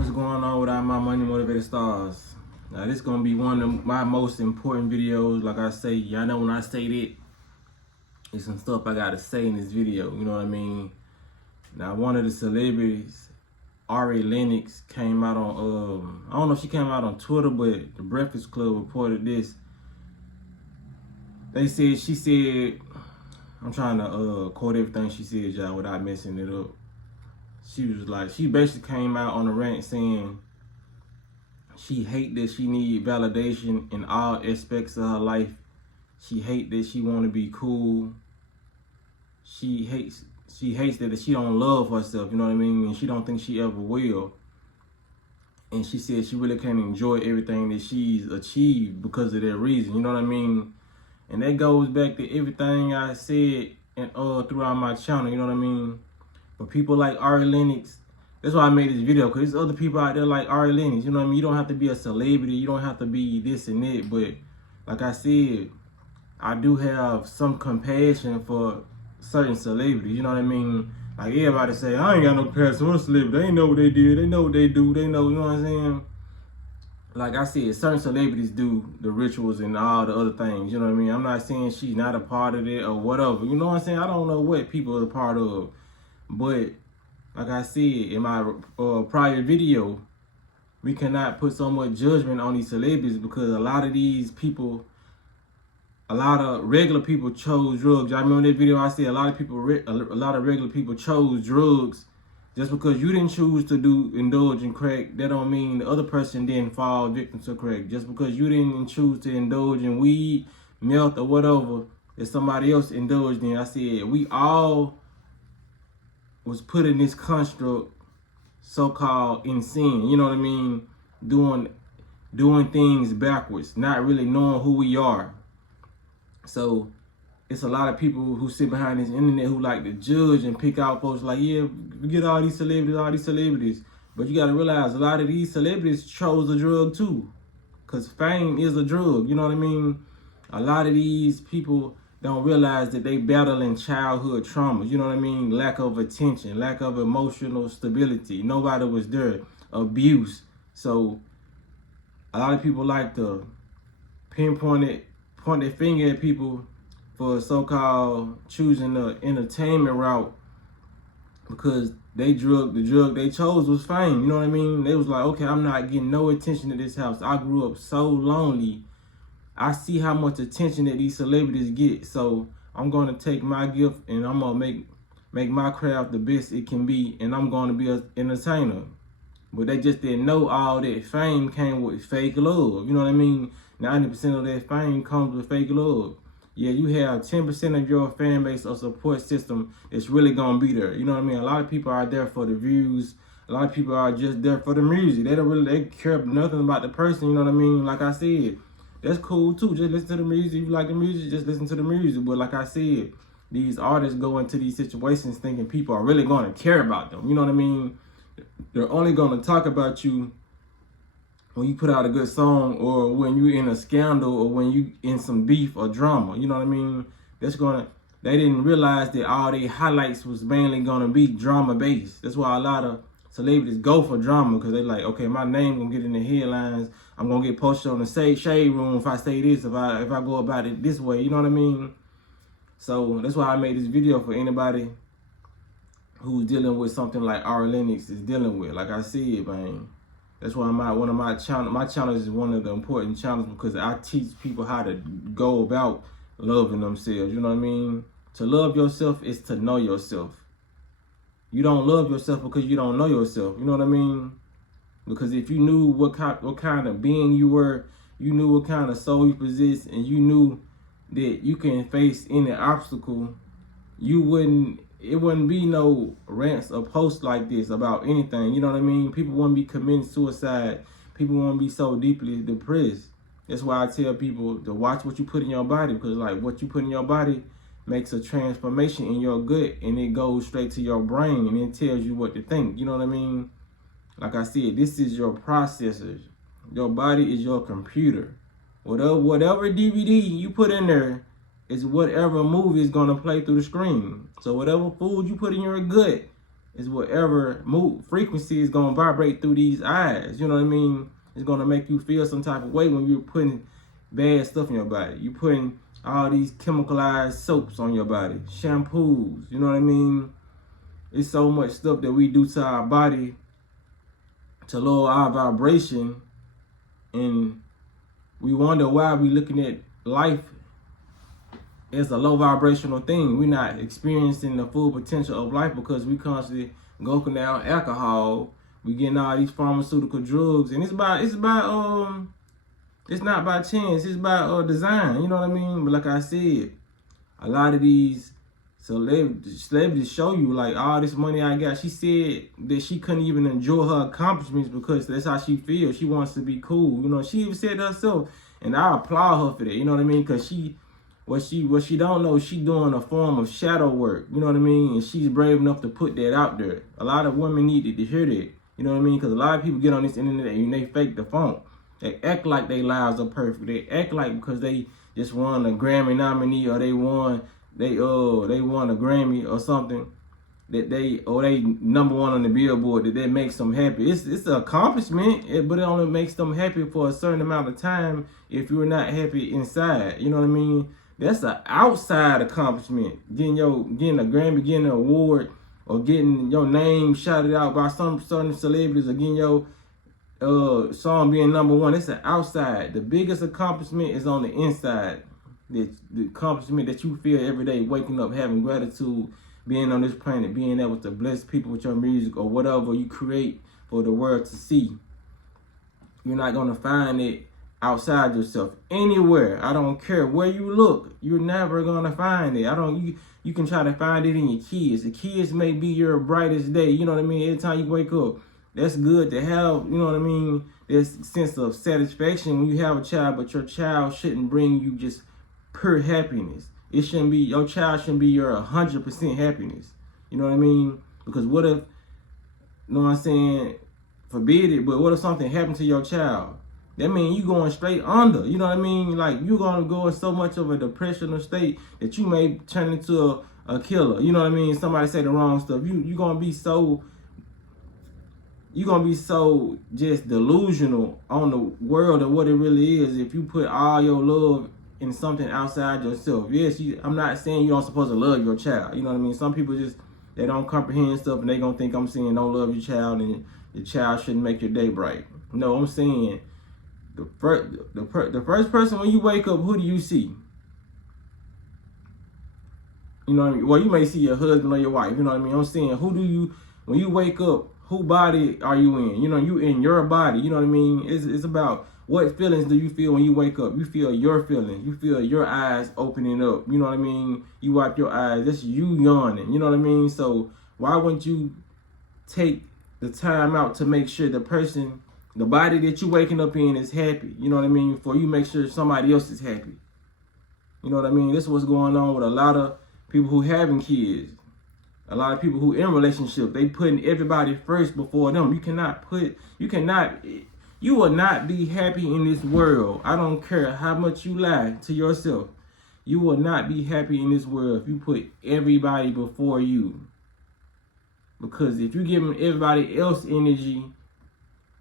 What's going on with all my money motivated stars? Now this gonna be one of my most important videos. Like I say, y'all know when I say that, there's some stuff I gotta say in this video. You know what I mean? Now one of the celebrities, Lenox, came out on I don't know if she came out on Twitter, but the Breakfast Club reported this. She said, I'm trying to quote everything she said, y'all, without messing it up. She basically came out on a rant saying she hate that she need validation in all aspects of her life. She hate that she want to be cool. She hates that she don't love herself, you know what I mean? And she don't think she ever will. And she said she really can't enjoy everything that she's achieved because of that reason, you know what I mean? And that goes back to everything I said and throughout my channel, you know what I mean? But people like Lenox, that's why I made this video, because there's other people out there like Lenox, you know what I mean? You don't have to be a celebrity, you don't have to be this and that, but like I said, I do have some compassion for certain celebrities, you know what I mean? Like everybody say, I ain't got no compassion for a celebrity, they know what they did, they know what they do, they know, you know what I'm saying? Like I said, certain celebrities do the rituals and all the other things, you know what I mean? I'm not saying she's not a part of it or whatever, you know what I'm saying? I don't know what people are a part of, but like I said in my prior video, we cannot put so much judgment on these celebrities because a lot of these people, a lot of regular people chose drugs. I remember that video I said a lot of regular people chose drugs. Just because you didn't choose to indulge in crack, that don't mean the other person didn't fall victim to crack. Just because you didn't choose to indulge in weed, meth, or whatever that somebody else indulged in. I said we all was put in this construct, so-called in sin. You know what I mean? Doing things backwards, not really knowing who we are. So it's a lot of people who sit behind this internet who like to judge and pick out folks like, yeah, we get all these celebrities. But you got to realize a lot of these celebrities chose a drug too. Because fame is a drug, you know what I mean? A lot of these people don't realize that they battling childhood traumas, you know what I mean? Lack of attention, lack of emotional stability. Nobody was there. Abuse. So a lot of people like to point their finger at people for so-called choosing the entertainment route because the drug they chose was fame. You know what I mean? They was like, okay, I'm not getting no attention to this house. I grew up so lonely. I see how much attention that these celebrities get. So I'm gonna take my gift and I'm gonna make my craft the best it can be, and I'm gonna be an entertainer. But they just didn't know all that fame came with fake love. You know what I mean? 90% of that fame comes with fake love. Yeah, you have 10% of your fan base or support system that's really gonna be there. You know what I mean? A lot of people are there for the views. A lot of people are just there for the music. They care nothing about the person. You know what I mean? Like I said, that's cool too. Just listen to the music. If you like the music, just listen to the music. But like I said, these artists go into these situations thinking people are really gonna care about them. You know what I mean? They're only gonna talk about you when you put out a good song or when you in a scandal or when you in some beef or drama, you know what I mean? They didn't realize that all their highlights was mainly gonna be drama based. That's why a lot of celebrities go for drama, because they like, okay, my name gonna get in the headlines. I'm gonna get posted on the shade room if I say this, if I go about it this way, you know what I mean? So that's why I made this video for anybody who's dealing with something like Lenox is dealing with. Like I said, man. That's why my channel is one of the important channels, because I teach people how to go about loving themselves. You know what I mean? To love yourself is to know yourself. You don't love yourself because you don't know yourself. You know what I mean? Because if you knew what kind of being you were, you knew what kind of soul you possess, and you knew that you can face any obstacle, it wouldn't be no rants or posts like this about anything. You know what I mean? People wouldn't be committing suicide. People won't be so deeply depressed. That's why I tell people to watch what you put in your body, because like what you put in your body makes a transformation in your gut, and it goes straight to your brain and it tells you what to think. You know what I mean? Like I said, this is your processor. Your body is your computer. Whatever DVD you put in there is whatever movie is going to play through the screen. So whatever food you put in your gut is whatever frequency is gonna vibrate through these eyes. You know what I mean? It's gonna make you feel some type of way when you're putting bad stuff in your body. You putting all these chemicalized soaps on your body, shampoos. You know what I mean? It's so much stuff that we do to our body to lower our vibration, and we wonder why we looking at life as a low vibrational thing. We're not experiencing the full potential of life because we constantly going down alcohol. We getting all these pharmaceutical drugs, and it's not by chance. It's by design. You know what I mean? But like I said, a lot of these celebrities show you like all this money I got. She said that she couldn't even enjoy her accomplishments because that's how she feels. She wants to be cool. You know, she even said herself, and I applaud her for that. You know what I mean? Because what she don't know, she doing a form of shadow work. You know what I mean? And she's brave enough to put that out there. A lot of women needed to hear that. You know what I mean? Because a lot of people get on this internet and they fake the funk. They act like their lives are perfect. They act like because they just won a Grammy nominee or they won a Grammy or something that they number one on the Billboard, that makes them happy. It's an accomplishment, but it only makes them happy for a certain amount of time if you're not happy inside. You know what I mean? That's an outside accomplishment. Getting a Grammy, getting an award, or getting your name shouted out by some certain celebrities, or getting your song being number one. It's an outside. The biggest accomplishment is on the inside. The accomplishment that you feel every day, waking up, having gratitude, being on this planet, being able to bless people with your music or whatever you create for the world to see. You're not going to find it outside yourself anywhere. I don't care where you look. You're never going to find it. You can try to find it in your kids. The kids may be your brightest day. You know what I mean? Every time you wake up, that's good to have, you know what I mean? There's a sense of satisfaction when you have a child, but your child shouldn't bring you just pure happiness. It shouldn't be, your child shouldn't be your 100% happiness. You know what I mean? Because what if, you know what I'm saying, forbid it, but what if something happened to your child? That means you going straight under. You know what I mean? Like, you're going to go in so much of a depressional state that you may turn into a killer. You know what I mean? Somebody say the wrong stuff. You're going to be so just delusional on the world of what it really is if you put all your love in something outside yourself. Yes, I'm not saying you don't supposed to love your child. You know what I mean? Some people they don't comprehend stuff and they gonna think I'm saying don't love your child and your child shouldn't make your day bright. No, I'm saying the first person when you wake up, who do you see? You know what I mean? Well, you may see your husband or your wife. You know what I mean? I'm saying, when you wake up, who body are you in? You know, you in your body. You know what I mean? It's about what feelings do you feel when you wake up? You feel your feelings. You feel your eyes opening up. You know what I mean? You wipe your eyes. That's you yawning. You know what I mean? So why wouldn't you take the time out to make sure the body that you waking up in is happy? You know what I mean? Before you make sure somebody else is happy. You know what I mean? This is what's going on with a lot of people who having kids. A lot of people who in relationships, they putting everybody first before them. You will not be happy in this world. I don't care how much you lie to yourself. You will not be happy in this world if you put everybody before you. Because if you're giving everybody else energy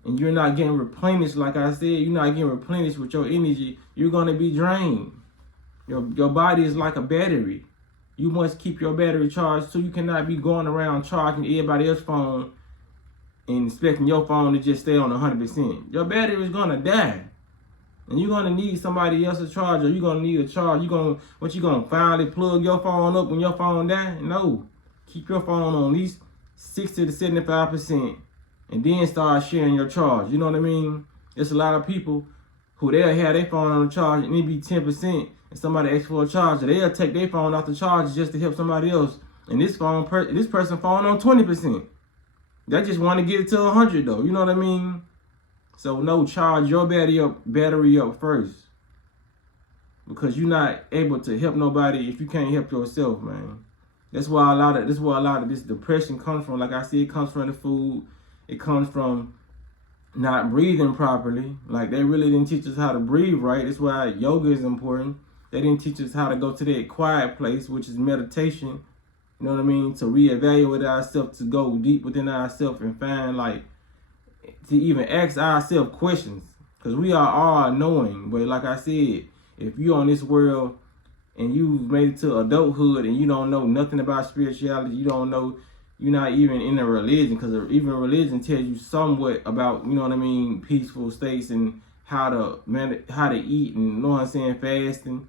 and you're not getting replenished, like I said, you're not getting replenished with your energy, you're going to be drained. Your body is like a battery. You must keep your battery charged, so you cannot be going around charging everybody else's phone and expecting your phone to just stay on 100%. Your battery is gonna die, and you're gonna need somebody else's charger. You're gonna need a charge. You gonna finally plug your phone up when your phone die? No, keep your phone on at least 60 to 75%, and then start sharing your charge. You know what I mean? There's a lot of people who they'll have their phone on the charge and it be 10%, and somebody asks for a charger, they'll take their phone off the charger just to help somebody else, and this person phone on 20%. They just want to get it to 100 though. You know what I mean? So no, charge your battery up first, because you're not able to help nobody if you can't help yourself, man. That's why a lot of this depression comes from. Like I said, it comes from the food. It comes from not breathing properly. Like, they really didn't teach us how to breathe right. That's why yoga is important. They didn't teach us how to go to that quiet place, which is meditation. You know what I mean? To reevaluate ourselves, to go deep within ourselves and find, like, to even ask ourselves questions. Because we are all knowing. But like I said, if you on this world and you've made it to adulthood and you don't know nothing about spirituality, you don't know, you're not even in a religion, because even religion tells you somewhat about, you know what I mean, peaceful states and how to eat and, you know what I'm saying, fasting.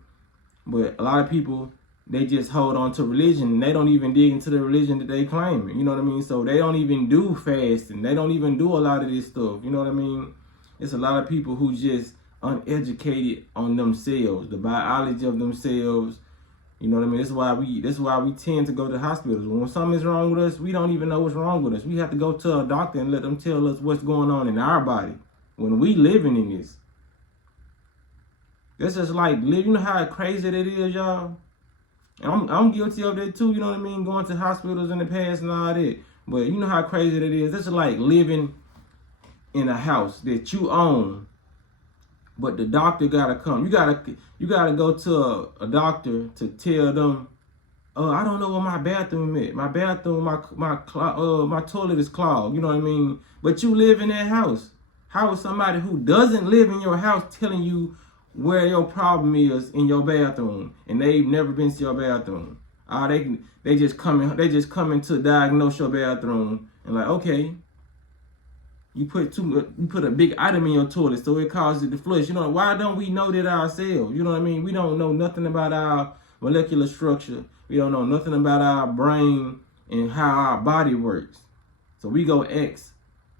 But a lot of people, they just hold on to religion and they don't even dig into the religion that they claim. You know what I mean? So they don't even do fasting. They don't even do a lot of this stuff. You know what I mean? It's a lot of people who just uneducated on themselves, the biology of themselves. You know what I mean? That's why we tend to go to hospitals. When something's wrong with us, we don't even know what's wrong with us. We have to go to a doctor and let them tell us what's going on in our body when we living in this. That's just like, you know how crazy that is, y'all? And I'm guilty of that too, you know what I mean? Going to hospitals in the past and all that. But you know how crazy that is? That's like living in a house that you own, but the doctor gotta come. You gotta go to a doctor to tell them, I don't know where my bathroom is. My bathroom, my toilet is clogged. You know what I mean? But you live in that house. How is somebody who doesn't live in your house telling you where your problem is in your bathroom, and they've never been to your bathroom? They just coming to diagnose your bathroom and like, okay, you put a big item in your toilet, so it causes it to flush. You know, why don't we know that ourselves? You know what I mean? We don't know nothing about our molecular structure. We don't know nothing about our brain and how our body works. So we go ask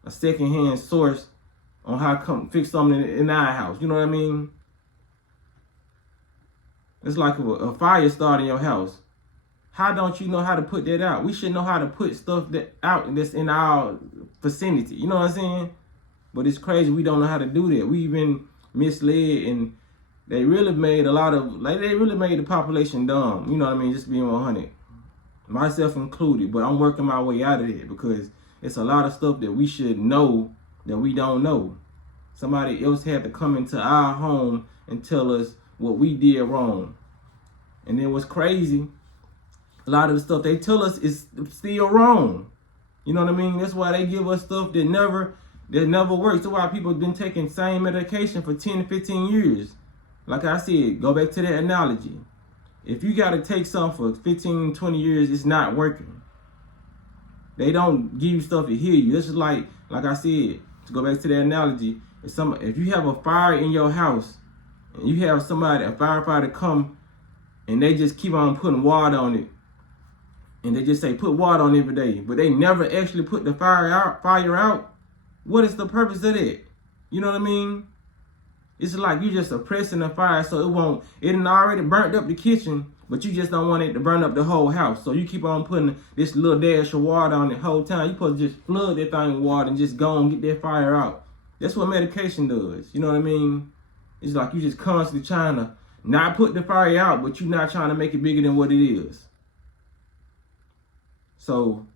a secondhand source on how to come fix something in our house. You know what I mean? It's like a fire started in your house. How don't you know how to put that out? We should know how to put stuff out that's in our vicinity. You know what I'm saying? But it's crazy we don't know how to do that. We've been misled, and they really made the population dumb. You know what I mean? Just being 100. Myself included. But I'm working my way out of it because it's a lot of stuff that we should know that we don't know. Somebody else had to come into our home and tell us what we did wrong. And then what's crazy, a lot of the stuff they tell us is still wrong. You know what I mean? That's why they give us stuff that never works. That's why people have been taking same medication for 10 to 15 years. Like I said, go back to that analogy. If you got to take something for 15, 20 years, it's not working. They don't give you stuff to heal you. This is like I said, to go back to that analogy, if you have a fire in your house and you have a firefighter come and they just keep on putting water on it, and they just say, put water on every day, but they never actually put the fire out, what is the purpose of that? You know what I mean? It's like you just suppressing the fire so it already burnt up the kitchen, but you just don't want it to burn up the whole house. So you keep on putting this little dash of water on the whole time. You're supposed to just flood that thing with water and just go and get that fire out. That's what medication does. You know what I mean? It's like you just constantly trying to not put the fire out, but you're not trying to make it bigger than what it is. So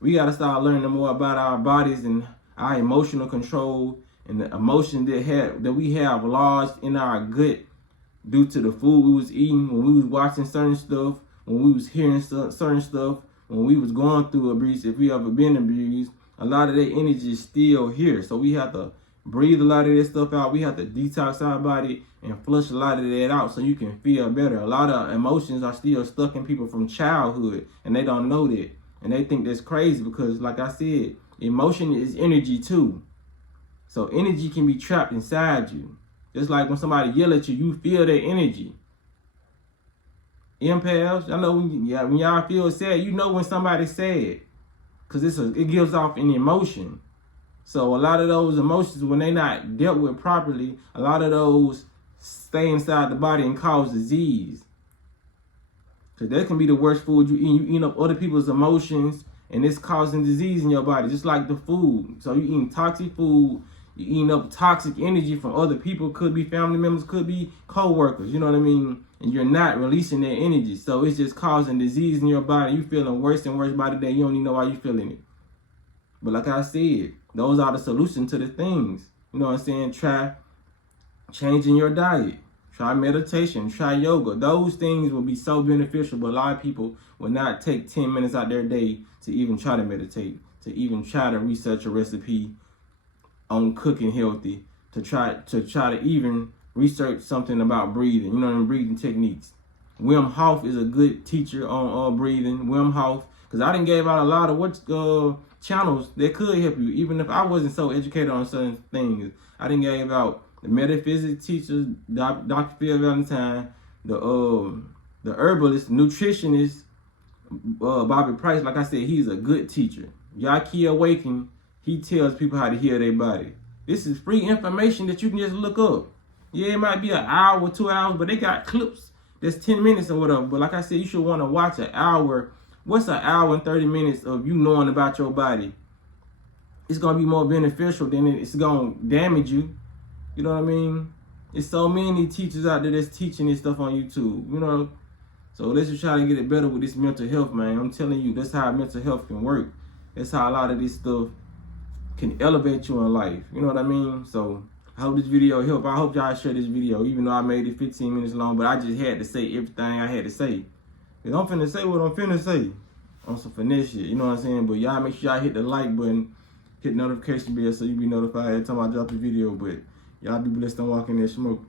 we got to start learning more about our bodies and our emotional control and the emotion that we have lodged in our gut due to the food we was eating, when we was watching certain stuff, when we was hearing certain stuff, when we was going through abuse, if we ever been abused. A lot of that energy is still here. So we have to breathe a lot of that stuff out. We have to detox our body and flush a lot of that out so you can feel better. A lot of emotions are still stuck in people from childhood, and they don't know that. And they think that's crazy because, like I said, emotion is energy too. So energy can be trapped inside you. Just like when somebody yell at you, you feel their energy. Empaths, I know when y'all feel sad, you know when somebody's sad, because it gives off an emotion. So a lot of those emotions, when they're not dealt with properly, a lot of those stay inside the body and cause disease. Because that can be the worst food you eat. You eat up other people's emotions, and it's causing disease in your body, just like the food. So you eating toxic food, you eating up toxic energy from other people. Could be family members, could be co-workers, you know what I mean? And you're not releasing that energy. So it's just causing disease in your body. You feeling worse and worse by the day. You don't even know why you're feeling it. But like I said, those are the solution to the things. You know what I'm saying? Try changing your diet. Try meditation, try yoga. Those things will be so beneficial, but a lot of people will not take 10 minutes out their day to even try to meditate, to even try to research a recipe on cooking healthy, to try to even research something about breathing, you know, breathing techniques. Wim Hof is a good teacher on breathing. Wim Hof, because I done gave out a lot of channels that could help you, even if I wasn't so educated on certain things. I done gave out the metaphysics teachers, Dr. Phil Valentine, the herbalist, nutritionist, Bobby Price. Like I said, he's a good teacher. Yaki Awaken, he tells people how to heal their body. This is free information that you can just look up. Yeah, it might be an hour or 2 hours, but they got clips that's 10 minutes or whatever. But like I said, you should want to watch an hour. What's an hour and 30 minutes of you knowing about your body? It's going to be more beneficial than it's going to damage you. You know what I mean? There's so many teachers out there that's teaching this stuff on YouTube, you know? So let's just try to get it better with this mental health, man. I'm telling you, that's how mental health can work. That's how a lot of this stuff can elevate you in life. You know what I mean? So I hope this video helped. I hope y'all share this video, even though I made it 15 minutes long, but I just had to say everything I had to say. Because I'm finna say what I'm finna say on some finesse shit, you know what I'm saying? But y'all make sure y'all hit the like button, hit the notification bell so you be notified every time I drop a video. But y'all be blessed and walk in that smoke.